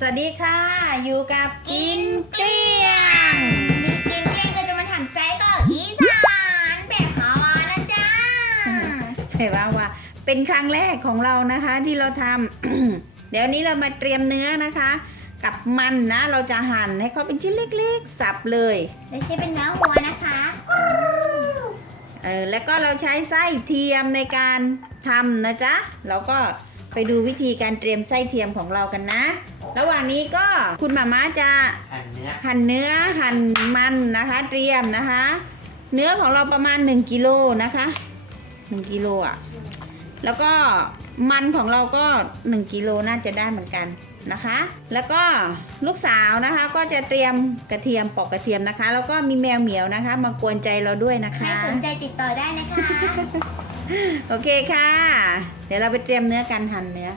สวัสดีค่ะ อยู่กับกินเกลี้ยงกินเกลี้ยงก็จะมาทำไส้กรอกอีสานแบบฮาวานะจ๊ะใช่ว่าว่าเป็นครั้งแรกของเรานะคะที่เราทำ เดี๋ยวนี้เรามาเตรียมเนื้อนะคะ กับมันนะเราจะหั่นให้เขาเป็นชิ้นเล็กๆ สับเลยและใช้เป็นเนื้อวัวนะคะเออแล้วก็เราใช้ไส้เทียมในการทำนะจ๊ะเราก็ไปดูวิธีการเตรียมไส้เทียมของเรากันนะ ระหว่างนี้ก็คุณหมาม้าจะอันเนี้ยหั่นเนื้อหั่นมันนะคะ เตรียมนะคะ เนื้อของเราประมาณ1กิโลนะคะ1กิโลอะแล้วก็มันของเราก็ 1กิโลน่าจะได้เหมือนกันนะคะ แล้วก็ลูกสาวนะคะ ก็จะเตรียมกระเทียมปอกกระเทียมนะคะ แล้วก็มีแมวเหมียวนะคะ มากวนใจเราด้วยนะใครคะสนใจติดต่อได้นะคะ โอเคค่ะ เดี๋ยวเราไปเตรียมเนื้อกันหั่นเนื้อ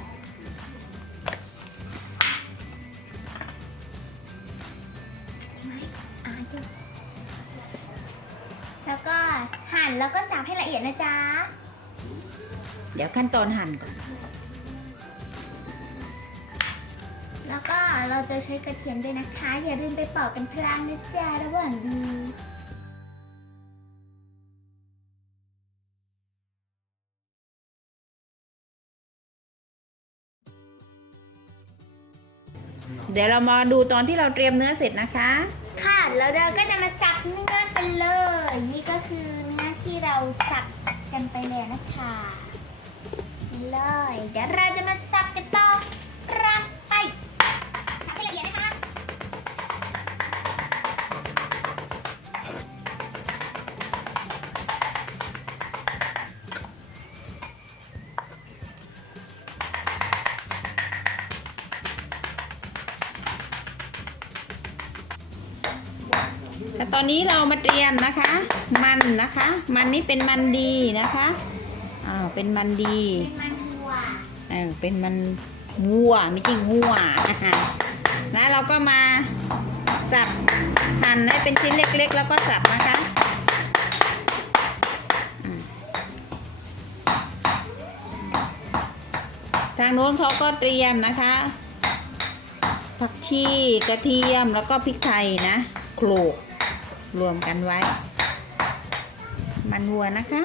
แล้วก็สับให้ละเอียดนะจ๊ะ เดี๋ยวขั้นตอนหั่นก่อน แล้วก็เราจะใช้กระเทียมด้วยนะคะ อย่าลืมไปปอกกันพลางนะจ๊ะระหว่างดูเดี๋ยวเรามาดูตอนที่เราเตรียมเนื้อเสร็จนะคะ ค่ะ แล้วเราก็จะมาสับเนื้อกันเลย นี่ก็คือ เนื้อที่เราสับกันไปแล้วนะคะเลยเดี๋ยวเราจะมาสับกันต่อ แต่ตอนนี้เรามาเตรียมนะคะ มันนะคะ มันนี่เป็นมันดีนะคะอ้าวเป็นมันดีเป็นมันวัวเออเป็นมันวัวไม่ใช่วัวนะเราก็มาสับหั่นให้เป็นชิ้นเล็กๆ แล้วก็สับนะคะอืมทางโน้นเขาก็เตรียมนะคะ ผักชีกระเทียมแล้วก็พริกไทยนะ โขลก รวมกันไว้ มันวัวนะคะ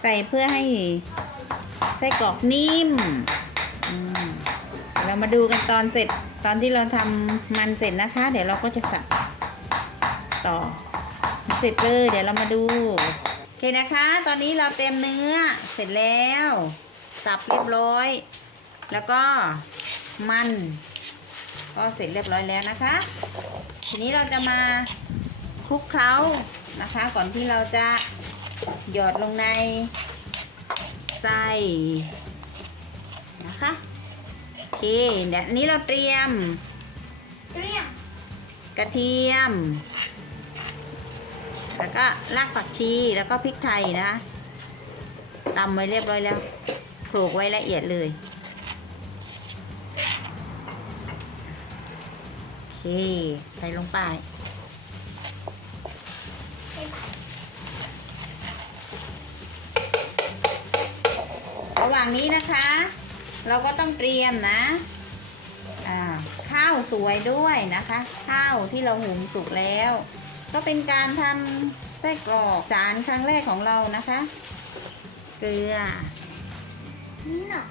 ใส่เพื่อให้ไส้กรอกนิ่มมเรามาดูกันตอนเสร็จตอนที่เราทำมันเสร็จนะคะ เดี๋ยวเราก็จะสับต่อเสร็จเลย เดี๋ยวเรามาดูโอเคนะคะ ตอนนี้เราเตรียมเนื้อเสร็จแล้ว สับเรียบร้อย แล้วก็มัน ก็เสร็จเรียบร้อยแล้วนะคะ ทีนี้เราจะมา คลุกเคล้านะคะ ก่อนที่เราจะหยอดลงในไส้นะคะโอเคเดี๋ยวอันนี้เราเตรียมเตรียมกระเทียม แล้วก็รากผักชีแล้วก็พริกไทยนะตำไว้เรียบร้อยแล้วโขลกไว้ละเอียดเลยโอเคใส่ลงไป ระหว่างนี้นะคะ เราก็ต้องเตรียมนะอ่าข้าวสวยด้วยนะคะ ข้าวที่เราหุงสุกแล้ว ก็เป็นการทำไส้กรอกจานครั้งแรกของเรานะคะ เกลือนี่หน่อย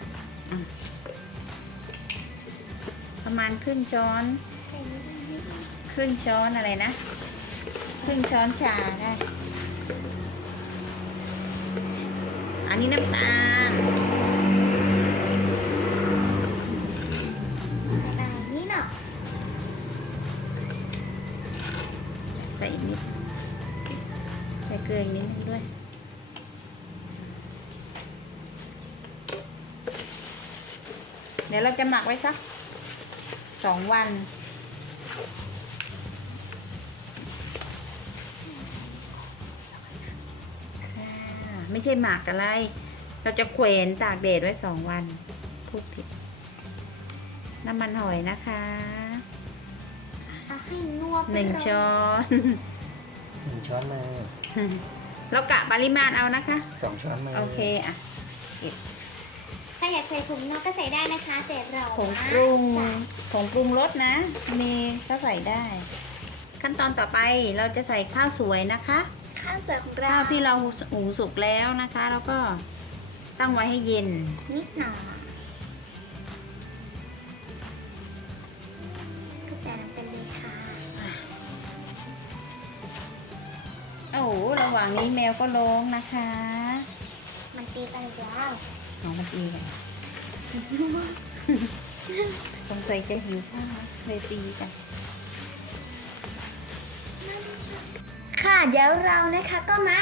ประมาณครึ่งช้อนใส่นิดนึงครึ่งช้อนอะไรนะครึ่งช้อนชาได้อันนี้น้ำตาล เกลืออีกนิดนึงด้วย เดี๋ยวเราจะหมักไว้สักสองวันค่ะไม่ใช่หมักอะไร เราจะแขวนตากแดดไว้สองวันพูดผิด น้ำมันหอยนะคะเอาให้นวบหนึ่งช้อน หนึ่งช้อนมือ เรากะปริมาณเอานะคะสองช้อนมือโอเคอะถ้าอยากใส่ผงนัวก็ใส่ได้นะคะแต่เราผงปรุงใส่ผงปรุงรสนะ มีก็ใส่ได้ ขั้นตอนต่อไปเราจะใส่ข้าวสวยนะคะ ข้าวสวยของเราข้าวที่เราหุงสุกแล้วนะคะ แล้วก็ตั้งไว้ให้เย็นนิดหน่อย โอ้โหระหว่างนี้แมวก็ร้องนะคะ มันตีไปแล้วน้องมันตีกันสงสัยจะหิวข้าวเลยตีกันค่ะ เดี๋ยวเรานะคะก็มา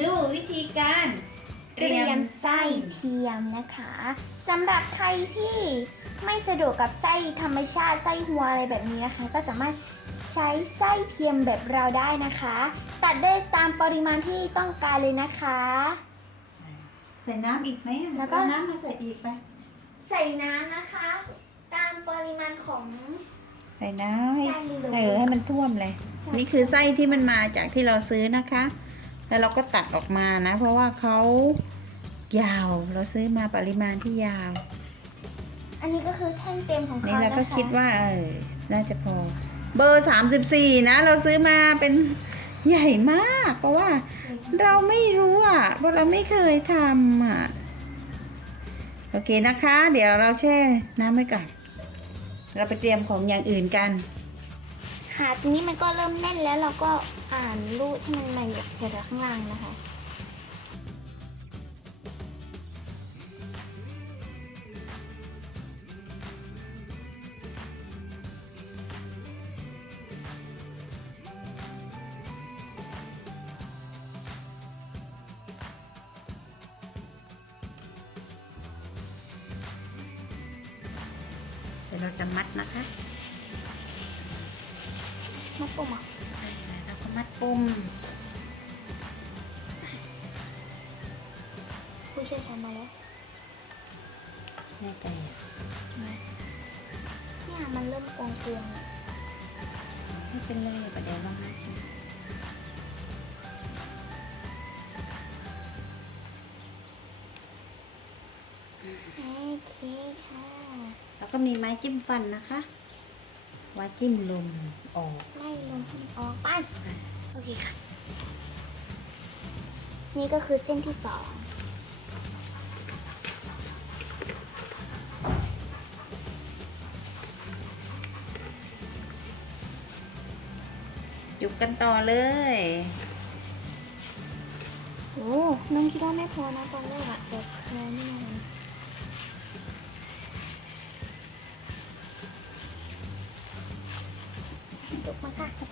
ดูวิธีการเตรียมไส้เทียมนะคะสำหรับใครที่ไม่สะดวกกับไส้ธรรมชาติไส้หัวอะไรแบบนี้นะคะ ก็สามารถ ใช้ไส้เทียมแบบเราได้นะคะ ตัดได้ตามปริมาณที่ต้องการเลยนะคะ ใส่น้ำอีกไหมอะแล้วก็ เอาน้ำมาใส่อีกไป ใส่น้ำนะคะ ตามปริมาณของ ใส่น้ำให้ไส้เลยเออให้มันท่วมเลยนี่คือไส้ที่มันมาจากที่เราซื้อนะคะ แล้วเราก็ตัดออกมานะ เพราะว่าเขายาวเราซื้อมาปริมาณที่ยาว อันนี้ก็คือแท่งเต็มของนี่เขาเรานะคะก็คิดว่าเออน่าจะพอ เบอร์สามสิบสี่นะ เราซื้อมาเป็นใหญ่มาก เพราะว่าเราไม่รู้อะเพราะเราไม่เคยทำอะโอเคนะคะ เดี๋ยวเราแช่น้ำไว้ก่อนเราไปเตรียมของอย่างอื่นกัน ค่ะทีนี้มันก็เริ่มแน่นแล้วเราก็อ่านรูดให้มันมาอยู่แถวข้างล่างนะคะ ดี๋ยวเราจะมัดนะคะมาปุ่มอะแล้วก็มัดปุ่มผู้เชี่ยวชาญมาแล้วแน่ใจอะเนี่ยมันเริ่มโกงเกลียงไม่เป็นไรประเดี๋ยวเรามัด ก็มีไม้จิ้มฟันนะคะไว้จิ้มลมออกไล่ลงให้มันออกไปโอเคค่ะ นี่ก็คือเส้นที่สองจุกกันต่อเลยโอ้น้องคิดว่าไม่พอนะตอนแรกอะแต่พอนี่มันย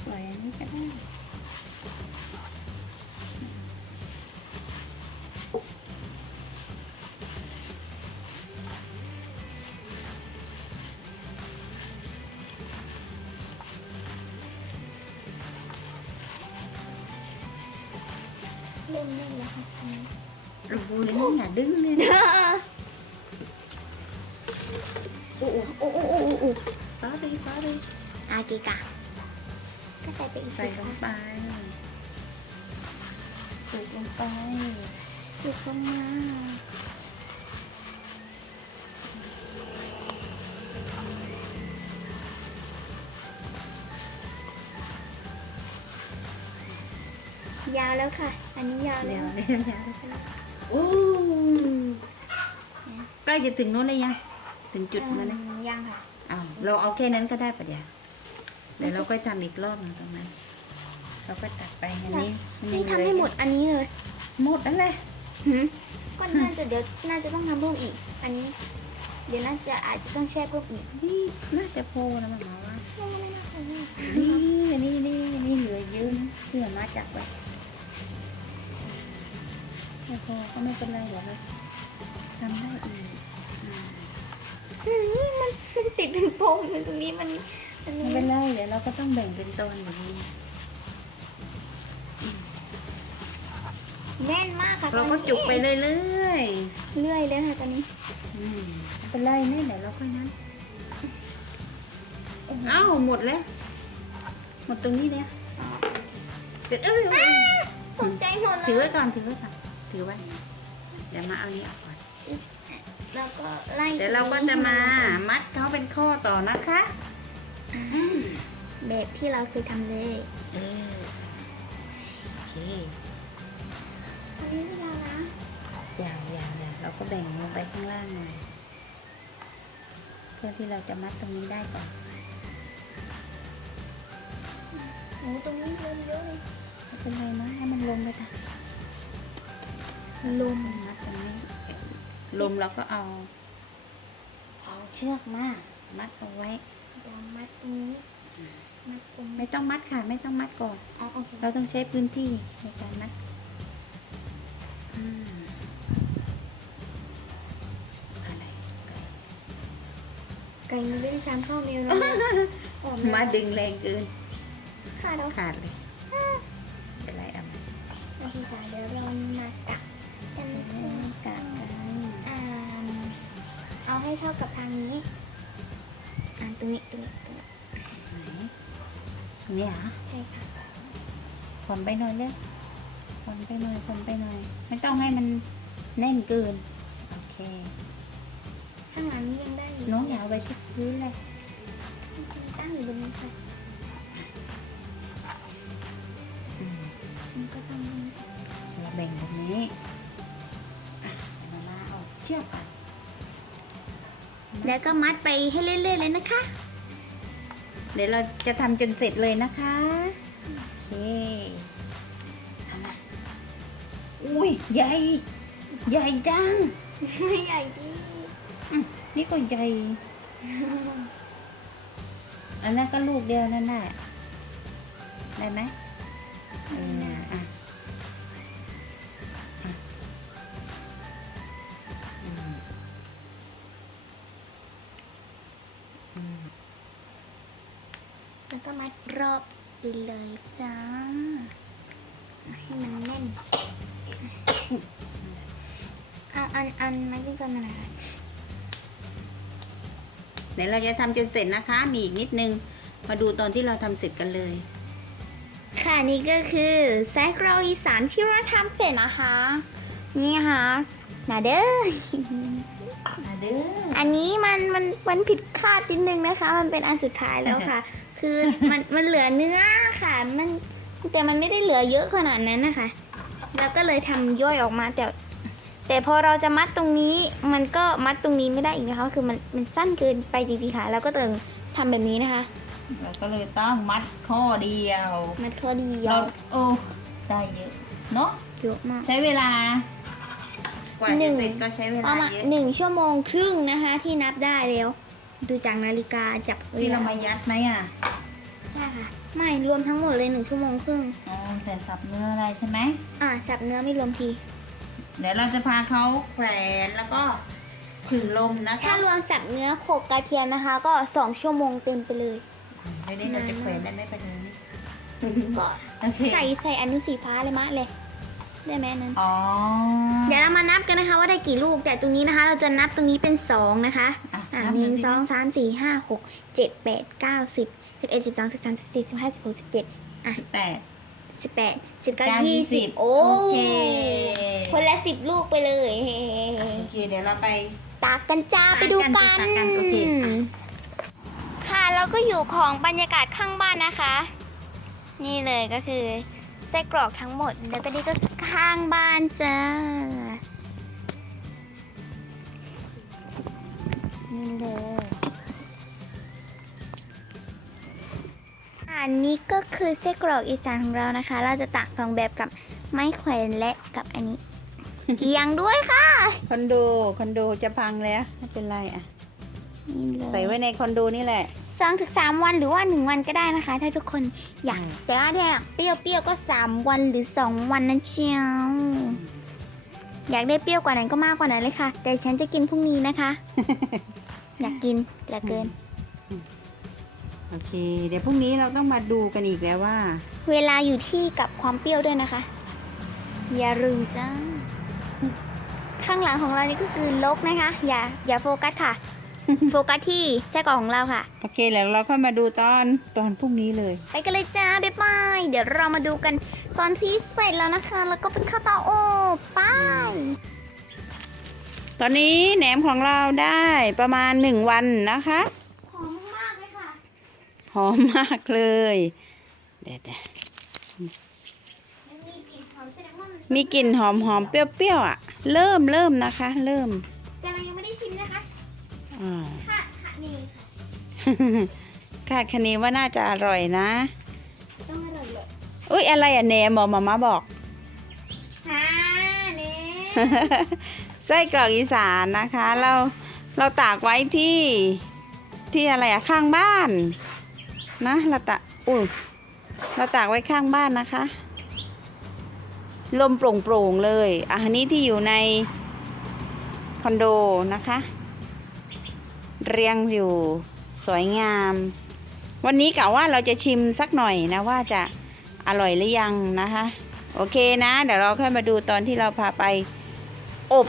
ปล่อยอันนี้ก็ได้เล่นเล่นแล้วค่ะอันนี้รูเลยนี่อย่าดึงเลยนะโอ้โอ้โอ้โอ้โอ้โอ้ซอสเลยซอสเลยอากีกะก็ใส่ไปอีกใส่ลงไปถูกลงไปถูกลงมา ยาวแล้วค่ะ อันนี้ยาวเดี๋แล้ยววเดี๋ยวเดี๋ยวโอ้ใกล้จะถึงโน้นเลยยัง ถึงจุดนั้นนะอืมยังค่ะอ้าวเราเอาแค่นั้นก็ได้ปะเดี๋ยวเดี๋ยวเราค่อยทำอีกรอบหนึงตรงนั้น เราก็ตัดไปอันนี้อันนี่นี้ทำให้หมดอันนี้เลยหมดนั่นเลยหืมก็น่าจะเดี๋ยวน่าจะต้องทำเพิ่มอีก อันนี้ เดี๋ยวน่าจะอาจจะต้องแช่เพิ่มอีกนี่น่าจะพอนะมันหมอว่า ไม่ไม่น่าจะไม่นี่นี่นี่นี่เหลือเยอะนะเพื่อมาจากไปไม่พอก็ไม่เป็นไรเดี๋ยวเราทำได้อีกอ่าอืมมันมันติดเป็นโป่งอยู่ตรงนี้มันอัน ไม่นี้เป็นไรเดี๋ยวเราก็ต้องแบ่งเป็นตอนอยู่ดีแน่นมากค่ะเราก็จุกไปเรื่อยเรื่อยเลยค่ะตอนนี้ๆอืมไม่เป็นไรนี่เดี๋ยวเราค่อยนั้น เอ้าหมดแล้ว หมดตรงนี้แล้วเสร็จเอ้ยเอ้ยตกใจหมดถือเลไว้ยก่อนถือไว้ก่อนถือไว้ เดี๋ยวมาเอานี้ออกก่อน แล้วก็ไล่เดี๋ยวเราก็จะมามัดเขาเป็นข้อต่อนะคะ แบบที่เราเคยทำเลยเออโอเคอันนี้คือเรานะยาวยาวยาวเราก็แบ่งลงไปข้างล่างหน่อย เพื่อที่เราจะมัดตรงนี้ได้ก่อนโอ้ตรงนี้เริ่มเยอะเลยไม่เป็นไรนะให้มันลงไปค่ะลมมัดตรงนี้ ลมเราก็เอา เอาเชือกมา มัดเอาไว้ เดี๋ยวมัดตรงนี้มัดตรงนี้ไม่ต้องมัดค่ะ ไม่ต้องมัดก่อน อ๋อโอเคเราต้องใช้พื้นที่ในการมัดอืมอะไรไก่ไก่มันเล่นช้ำเข้าเมลแล้วออกมาดึงแรงเกินค่ะเราขาดเลยเป็นไรอะโอเคค่ะเดี๋ยวเรามาตักกันกาดกัน อ่าเอาให้เท่ากับทางนี้อ่าต รงนี้ตรงนี้ตรงนี้ไหนเนี่ยเหรอใช่ค่ะคนไปหน่อยเลยคนไปหน่อยคนไปหน่อย ไม่ต้องให้มันแน่นเกิน โอเค ข้างหลังนี้ยังได้อยู่น้องอย่าเอาไว้ที่พื้นเลยตั้งอยู่บนนี้ค่ะอืมมันก็ต้องเราแบ่งตรงนี้อะเดี๋ยวมาเอาเชือกก่อน แล้วก็มัดไปให้เรื่อยๆเลยนะคะ เดี๋ยวเราจะทำจนเสร็จเลยนะคะโอเคเอามาอุ้ยใหญ่ ใหญ่จัง ไม่ใหญ่จีอืมนี่ก็ใหญ่ อันนั้นก็ลูกเดียวนั่นแหละได้ไหมเอออะอะ ไปเลยจ้า ให้มันแน่นเอาอันอันมัดกันก่อนมาหน่อยค่ะเดี๋ยวเราจะทำจนเสร็จนะคะ มีอีกนิดนึง มาดูตอนที่เราทำเสร็จกันเลย ค่ะนี่ก็คือไส้กรอกอีสานที่เราทำเสร็จนะคะ นี่ค่ะนาเด้อมาเด้ออันนี้มันมันมันผิดคาดนิดนึงนะคะ มันเป็นอันสุดท้ายแล้วค่ะ คือมันมันเหลือเนื้อค่ะ มันแต่มันไม่ได้เหลือเยอะขนาดนั้นนะคะ แล้วก็เลยทำย่อยออกมาแต่ แต่พอเราจะมัดตรงนี้ มันก็มัดตรงนี้ไม่ได้อีกนะคะ คือมันมันสั้นเกินไปจริงๆค่ะ แล้วก็ต้องทำแบบนี้นะคะเราก็เลยต้องมัดข้อเดียว มัดข้อเดียเราวโอ้ได้เยอะเนาะเยอะมาก ใช้เวลากว่าหนึ่จะงเสร็จก็ใช้เวปลาระมาณเยอะหนึ่งชั่วโมงครึ่งนะคะ ที่นับได้แล้ว ดูจากนาฬิกาจับวที่ลเรามายัดไหมอะ ใช่ค่ะ ไม่รวมทั้งหมดเลยหนึ่งชั่วโมงครึ่ง อ๋อแต่สับเนื้ออะไรใช่ไหม อ่าสับเนื้อไม่รวมที เดี๋ยวเราจะพาเขาแขวนแล้วก็ผึ่งลมนะถ้าคะรวมสับเนื้อโขกกระเทียมนะคะ ก็สองชั่วโมงเต็มไปเลยไม่ได้เราจะแขวนได้ไหมประเด็นนี้ก็โอเคใส่ใส่อันนุสีฟ้าเลยมะเลย ได้ไหมอันนั้น อ๋อ เดี๋ยวเรามานับกันนะคะว่าได้กี่ลูก แต่ตรงนี้นะคะ เราจะนับตรงนี้เป็นสองนะคะ อะอ่านับหนึ่งดูสิสองสามสี่ห้าหกเจ็ดแปดเก้าสิบสิบเอ็ดสิบสองสิบสามสิบสี่สิบห้าสิบหกสิบเจ็ดสิบแปด สิบแปดสิบเก้าเก้ายี่สิบ20โอ้โอเค คนละสิบลูกไปเลย โอเคเดี๋ยวเราไป ตากกันจ้าตากไปดูกันกัไปตากกันโอเคอะ ค่ะเราก็อยู่ของบรรยากาศข้างบ้านนะคะ นี่เลยก็คือไส้กรอกทั้งหมด แล้วก็นี่ก็ข้างบ้านจ้า นี่เลยอันนี้ก็คือไส้กรอกอีสานของเรานะคะ เราจะตักสองแบบกับไม้แขวนและกับอันนี้ เอียงด้วยค่ะคอนโดคอนโดจะพังแล้วไม่เป็นไรอะ นี่เลยใส่ไว้ในคอนโดนี่แหละ สองถึงสามวันหรือว่าหนึ่งวันก็ได้นะคะ ถ้าทุกคนอยาก อืม แต่ว่าเนี่ยเปรี้ยวเปรี้ยวๆก็สามวันหรือสองวันนะเชียวอยากได้เปรี้ยวกว่านั้นก็มากกว่านั้นเลยค่ะ แต่ฉันจะกินพรุ่งนี้นะคะ อยากกินเหลือเกิน โอเค เดี๋ยวพรุ่งนี้เราต้องมาดูกันอีกแล้วว่า เวลาอยู่ที่กับความเปรี้ยวด้วยนะคะ อย่าลืมจ้าข้างหลังของเรานี่ก็คือลกนะคะ อย่า อย่าโฟกัสค่ะ โฟกัสที่ไส้กรอกของเราค่ะ โอเคแล้วเราค่อยมาดูตอนตอนพรุ่งนี้เลย ไปกันเลยจ้าบ๊ายบายเดี๋ยวเรามาดูกันตอนที่เสร็จแล้วนะคะ แล้วก็เป็นข้าวเตาอบไป้าย ตอนนี้แหนมของเราได้ประมาณหนึ่งวันนะคะหอมมากเลยค่ะ หอมมากเลยเด็ดมันมีกลิ่นหอมแสดงว่ามันๆมีกลิ่นหอมหอมๆเปรี้ยวๆอะ เริ่มเริ่มนะคะ เริ่มแต่เรายังไม่ได้ชิมนะคะอ่าค่ะค่ะนี่คาดคะเนว่าน่าจะอร่อยนะต้องอร่อยเลยอุ้ยอะไรอะแหนมบอกมาม่าบอกฮ่าเน่ ไส้กรอกอีสานนะคะ เราเราตากไว้ที่ที่อะไรอะข้างบ้านนะเราตากอุ้ยเราตากไว้ข้างบ้านนะคะ ลมโปร่งๆเลยอะอันนี้ที่อยู่ในคอนโดนะคะ เรียงอยู่สวยงาม วันนี้กะว่าเราจะชิมสักหน่อยนะว่าจะอร่อยหรือยังนะคะ โอเคนะ เดี๋ยวเราค่อยมาดูตอนที่เราพาไปอบ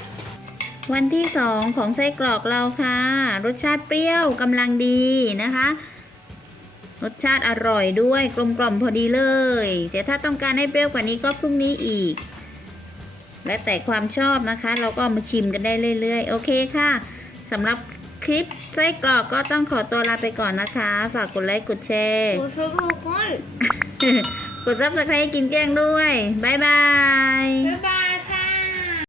วันที่สองของไส้กรอกเราค่ะ รสชาติเปรี้ยวกำลังดีนะคะ รสชาติอร่อยด้วยกลมกล่อมพอดีเลย แต่ถ้าต้องการให้เปรี้ยวกว่านี้ก็พรุ่งนี้อีก และแต่ความชอบนะคะ เราก็เอามาชิมกันได้เรื่อยๆ โอเคค่ะสำหรับคลิปไส้กรอกก็ต้องขอตัวลาไปก่อนนะคะ ฝากกดไลค์กดแชร์โอ้โหทุกคนกดซับสไครต์กินแกล้งด้วย บ๊ายบาย บ๊ายบาย